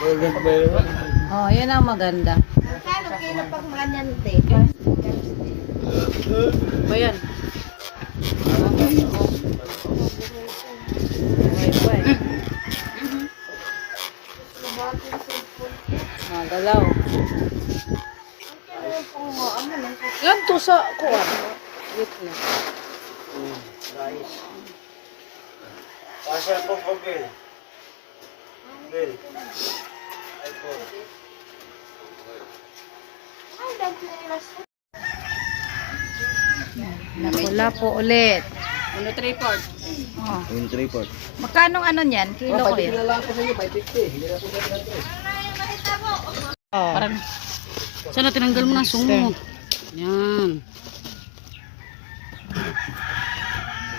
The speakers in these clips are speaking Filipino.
Oh, yan ang maganda. Kano kilo pag manyante? Ba yan? Galaw. Yan to sa kuwan. Wait na. Rice. Pasal po po, Bill. Bill. Ay po. Lapu-lapu ulit. Ano 3/4? Oh. Yung 3/4. Magkano ano niyan? Kilo ko yan? lang ko sa inyo, 550. Hindi na po natin. Oh. Parang sana tinanggal mo ng sungo. Yan.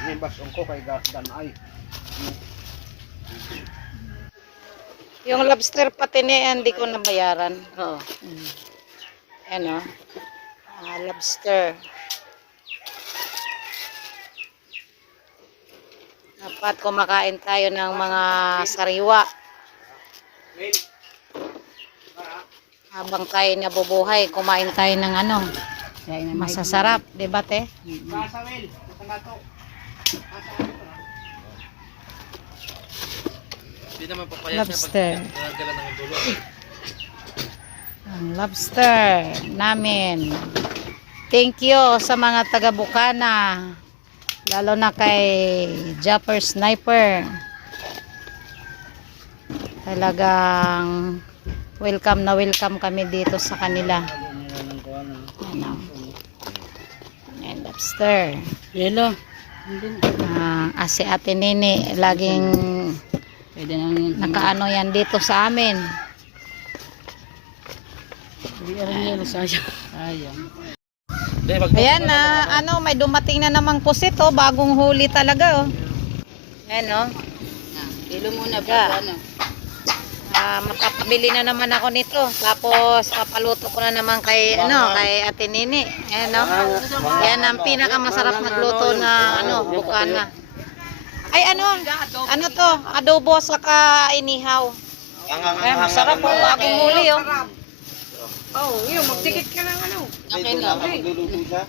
Hindi basong ko kay Danay. Yung lobster pati niya, hindi ko nabayaran. Oo. Ano? Lobster. Dapat kumakain tayo ng mga sariwa. Habang tayo nabubuhay, kumain tayo ng ano, masasarap, di ba te? Lobster. Ang lobster namin. Thank you sa mga taga Bukana. Lalo na kay Japper Sniper. Talagang welcome na welcome kami dito sa kanila. Ano? And lobster. Yelo. Si Ate Nini laging Pwede na yun. nakaano yan dito sa amin. Hindi rin yelo sayang. Sayang. Ayan na, may dumating na namang pusit, oh, bagong huli talaga, oh. Ayan, oh. Kilo muna Yeah. ba ano? Makapabili na naman ako nito. Tapos, papaluto ko na naman kay, kay Ate Nini. Ayan, oh. Yan ang pinakamasarap magluto na, Bukana. Ay, ano to? Adobo saka inihaw. Ayan, masarap, oh, bagong huli, oh. Oh, yun, magtikit ka ng ano. Okay lang. Magluluto siya?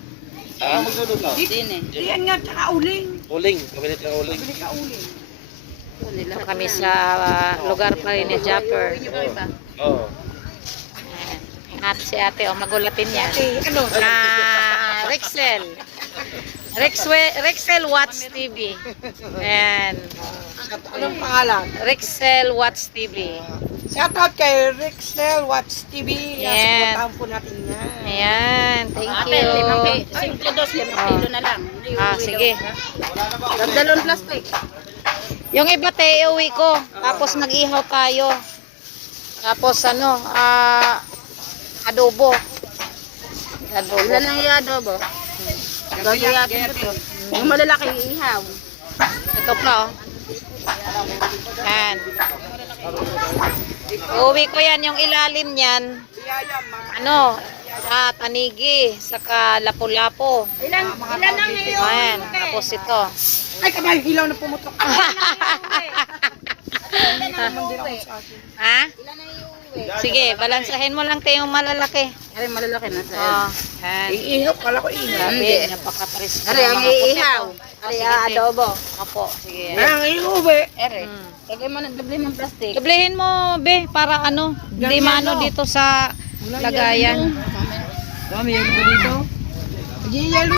Ah, magluluto. Din eh. Diyan nga, tsaka uling. Uling. Kabinet ng uling. Bili ka uling. Dito kami sa lugar pa rin ni Japper. Oo. At si ate, magulatin niya. Ano? Rexel. Rexel Watts TV. Ayan. Anong pangalan? Rexel Watts TV. Shoutout kay Rixel Watch TV. Yan. Supportahan po natin yan. Ayan. Thank you. Simple dos, 5 kilo na lang. Sige. Dalon plastic. Yung iba te, uwi ko. Tapos nag-ihaw tayo. Tapos adobo. Ilan ang i-adobo? Gagayatin ko to. Yung malalaki ihaw. Ito pa, oh. Ayan. Uwi ko yan, yung ilalim niyan. Tanigi, saka lapu-lapu. Ilan ang iyo? Ayan, tapos ito. Ay, kabay, hilaw na pumutok. Ha? Sige, balansahin mo lang tayo yung malalaki. Ari malalaki na sa. Oh, ayan. Iihok, kala ko iihok. Grabe, napaka-presko. Ari ang iihaw. Ari adobo. Opo, sige. Ang iuwi. Ere. Lagay mo ng doble ng plastic. Doblehin mo, be, para hindi maano dito sa lagayan. Dami yan po dito. Yelo.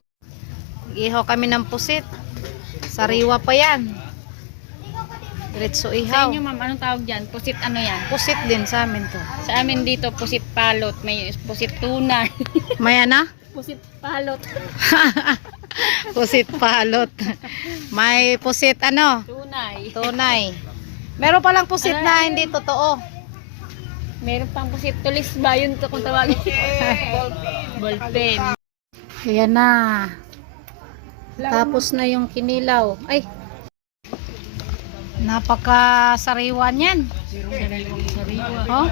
Ihaw kami ng pusit. Sariwa pa yan. Diretso Sa ihaw. inyo ma'am, anong tawag dyan? Pusit ano yan? Pusit din sa amin to. Sa amin dito, pusit palot. May pusit tunay. May Pusit palot. pusit palot. May pusit Tunay. tunay. Meron palang pusit na hindi totoo. Meron pang pusit tulis ba? Yun to kung tawagin. Ballpen. Ayan na. Tapos na yung kinilaw. Ay. Napaka-sariwa niyan. Oh.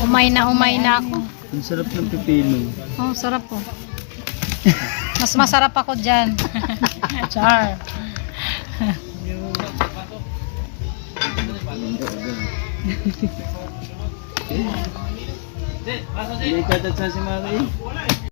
Umay na ako. Ang sarap ng pipino. Oh, sarap po. Mas masarap ako dyan. Char. Hindi, tatatsa si Mami.